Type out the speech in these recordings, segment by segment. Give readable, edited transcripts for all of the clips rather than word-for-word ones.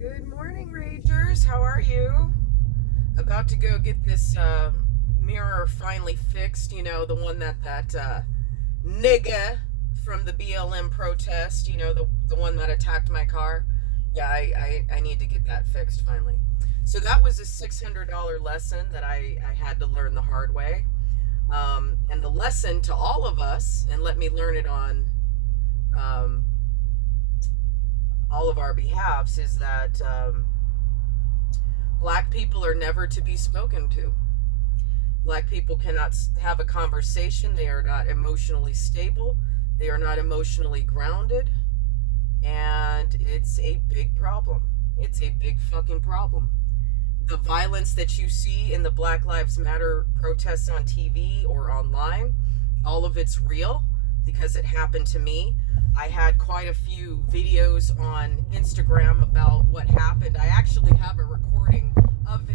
Good morning, Ragers. How are you? About to go get this mirror finally fixed. You know, the one that nigga from the BLM protest. You know, the one that attacked my car. Yeah, I need to get that fixed finally. So that was a $600 lesson that I had to learn the hard way. And the lesson to all of us, and let me learn it on all of our behalves, is that Black people are never to be spoken to. Black people cannot have a conversation. They are not emotionally stable. They are not emotionally grounded. And it's a big problem. It's a big fucking problem. The violence that you see in the Black Lives Matter protests on TV or online, all of it's real because it happened to me. I had quite a few videos on Instagram about what happened. I actually have a recording of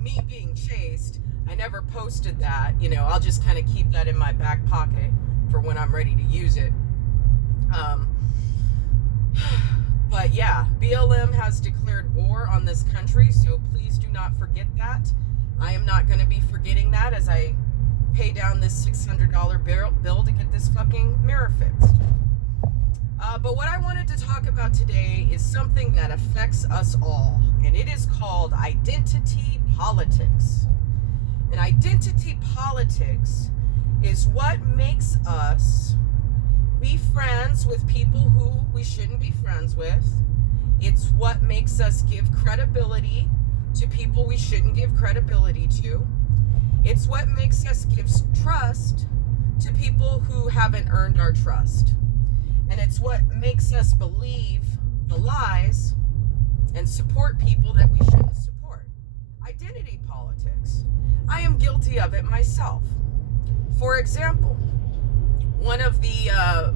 me being chased. I never posted that. You know, I'll just kind of keep that in my back pocket for when I'm ready to use it. But yeah, BLM has declared war on this country, so please do not forget that. I am not going to be forgetting that as I pay down this $600 bill to get this fucking mirror fixed. But what I wanted to talk about today is something that affects us all, and it is called identity politics. And identity politics is what makes us be friends with people who we shouldn't be friends with. It's what makes us give credibility to people we shouldn't give credibility to. It's what makes us give trust to people who haven't earned our trust. And it's what makes us believe the lies and support people that we shouldn't support. Identity politics. I am guilty of it myself. For example, one of the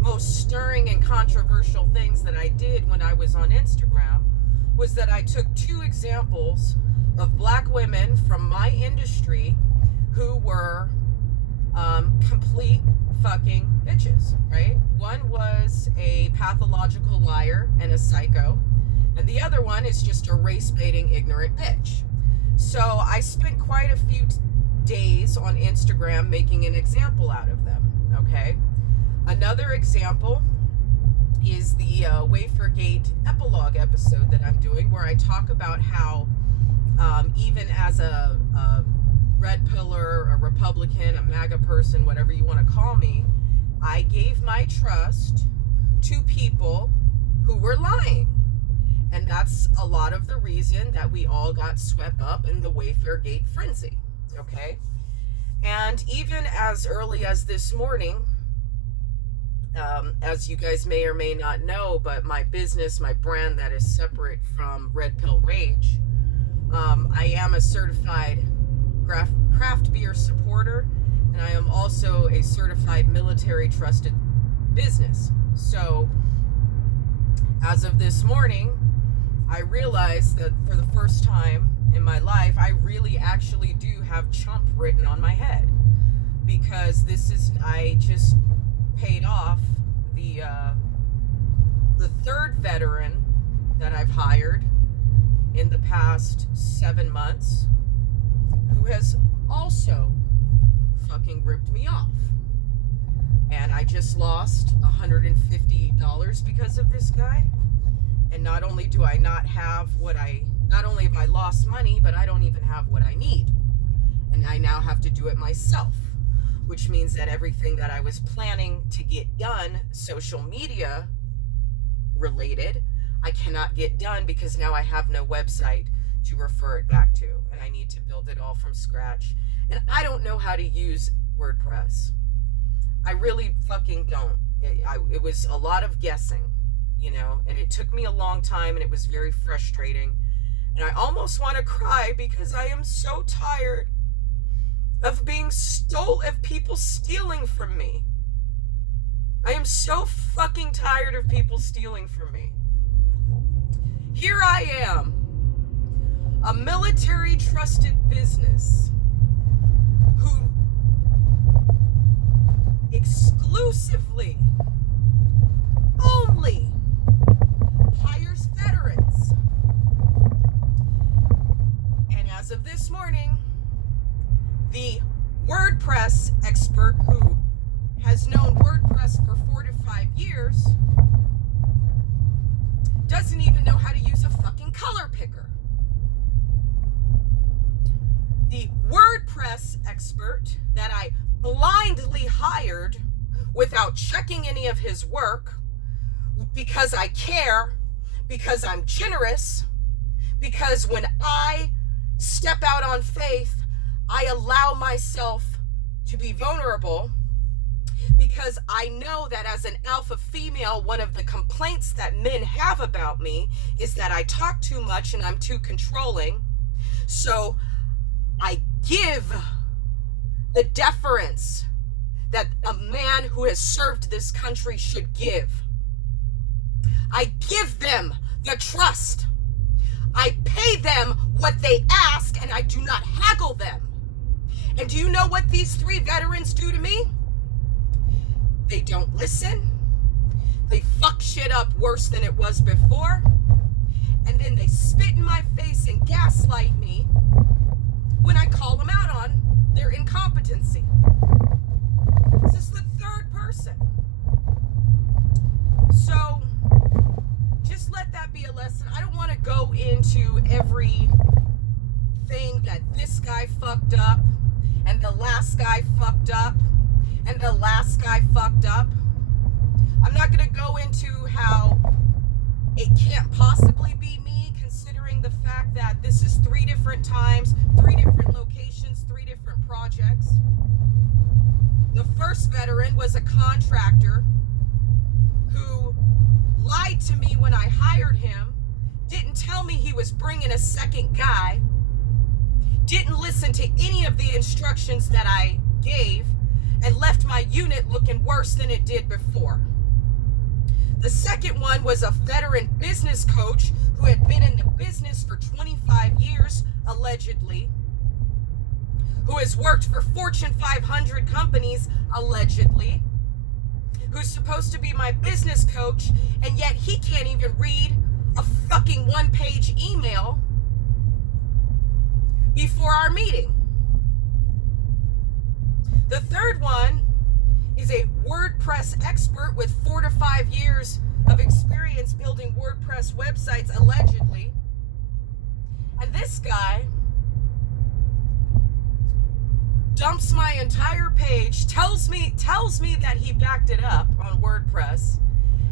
most stirring and controversial things that I did when I was on Instagram was that I took two examples of Black women from my industry who were complete fucking bitches, right? One was a pathological liar and a psycho, and the other one is just a race-baiting ignorant bitch. So I spent quite a few days on Instagram making an example out of them, okay? Another example is the Wafergate epilogue episode that I'm doing, where I talk about how even as a red pillar, a Republican, a MAGA person, whatever you want to call me, I gave my trust to people who were lying. And that's a lot of the reason that we all got swept up in the Wafergate frenzy, okay? And even as early as this morning, as you guys may or may not know, but my business, my brand that is separate from Red Pill Rage, I am a certified craft beer supporter, and I am also a certified military trusted business. So as of this morning, I realized that for the first time in my life, I really actually do have chump written on my head, because I just paid off the third veteran that I've hired in the past 7 months, who has also fucking ripped me off. And I just lost $150 because of this guy. And not only do I not have not only have I lost money, but I don't even have what I need. And I now have to do it myself, which means that everything that I was planning to get done, social media related, I cannot get done because now I have no website to refer it back to, and I need to build it all from scratch. And I don't know how to use WordPress. I really fucking don't. It was a lot of guessing, you know, and it took me a long time, and it was very frustrating. And I almost want to cry because I am so tired of people stealing from me. I am so fucking tired of people stealing from me. Here I am, a military trusted business who exclusively only hires veterans WordPress expert who has known WordPress for 4 to 5 years doesn't even know how to use a fucking color picker. The WordPress expert that I blindly hired without checking any of his work, because I care, because I'm generous, because when I step out on faith, I allow myself to be vulnerable, because I know that as an alpha female, one of the complaints that men have about me is that I talk too much and I'm too controlling. So I give the deference that a man who has served this country should give. I give them the trust. I pay them what they ask, and I do not haggle them. And do you know what these 3 veterans do to me? They don't listen. They fuck shit up worse than it was before. And then they spit in my face and gaslight me when I call them out on their incompetency. This is the 3rd person. So just let that be a lesson. I don't want to go into everything that this guy fucked up and the last guy fucked up and the last guy fucked up. I'm not going to go into how it can't possibly be me, considering the fact that this is 3 different times, 3 different locations, 3 different projects. The first veteran was a contractor who lied to me when I hired him, didn't tell me he was bringing a second guy, didn't listen to any of the instructions that I gave, and left my unit looking worse than it did before. The second one was a veteran business coach who had been in the business for 25 years, allegedly, who has worked for Fortune 500 companies, allegedly, who's supposed to be my business coach, and yet he can't even read a fucking 1-page email before our meeting. The third one is a WordPress expert with 4 to 5 years of experience building WordPress websites, allegedly. And this guy dumps my entire page, tells me that he backed it up on WordPress.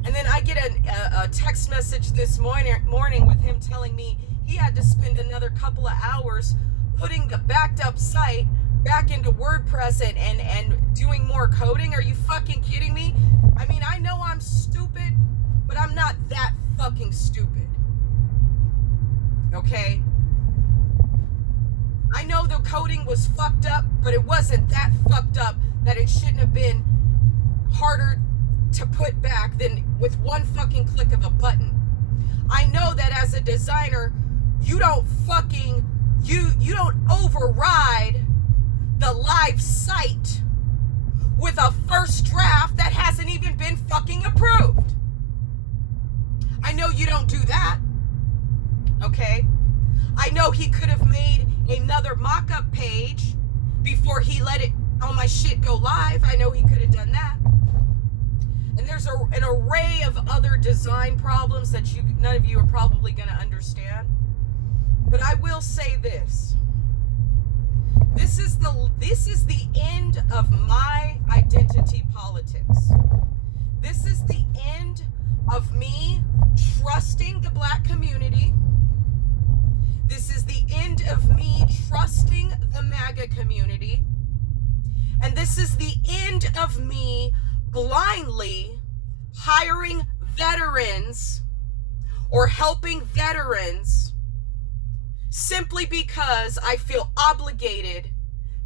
And then I get a text message this morning with him telling me he had to spend another couple of hours putting the backed up site back into WordPress and doing more coding. Are you fucking kidding me? I mean, I know I'm stupid, but I'm not that fucking stupid. Okay? I know the coding was fucked up, but it wasn't that fucked up that it shouldn't have been harder to put back than with one fucking click of a button. I know that as a designer, you don't override the live site with a first draft that hasn't even been fucking approved. I know you don't do that. Okay? I know he could have made another mock-up page before he let all my shit go live. I know he could have done that. And there's an array of other design problems that none of you are probably going to understand. But I will say this. This is the end of my identity politics. This is the end of me trusting the Black community. This is the end of me trusting the MAGA community. And this is the end of me blindly hiring veterans or helping veterans simply because I feel obligated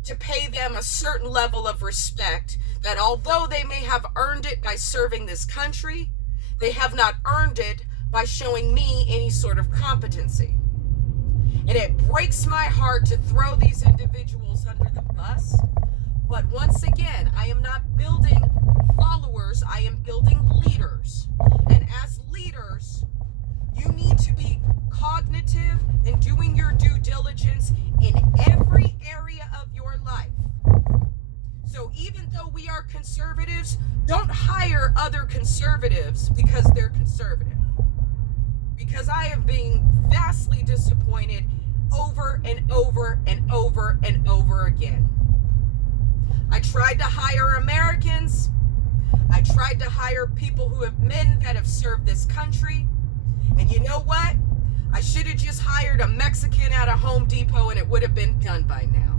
to pay them a certain level of respect that although they may have earned it by serving this country, they have not earned it by showing me any sort of competency. And it breaks my heart to throw these individuals under the bus. But once again, I am not building followers, I am building leaders. And as leaders, you need to be cognitive and doing your due diligence in every area of your life. So even though we are conservatives, don't hire other conservatives because they're conservative. Because I have been vastly disappointed over and over and over and over again. I tried to hire Americans. I tried to hire people who have men that have served this country. And you know what? I should have just hired a Mexican at a Home Depot and it would have been done by now.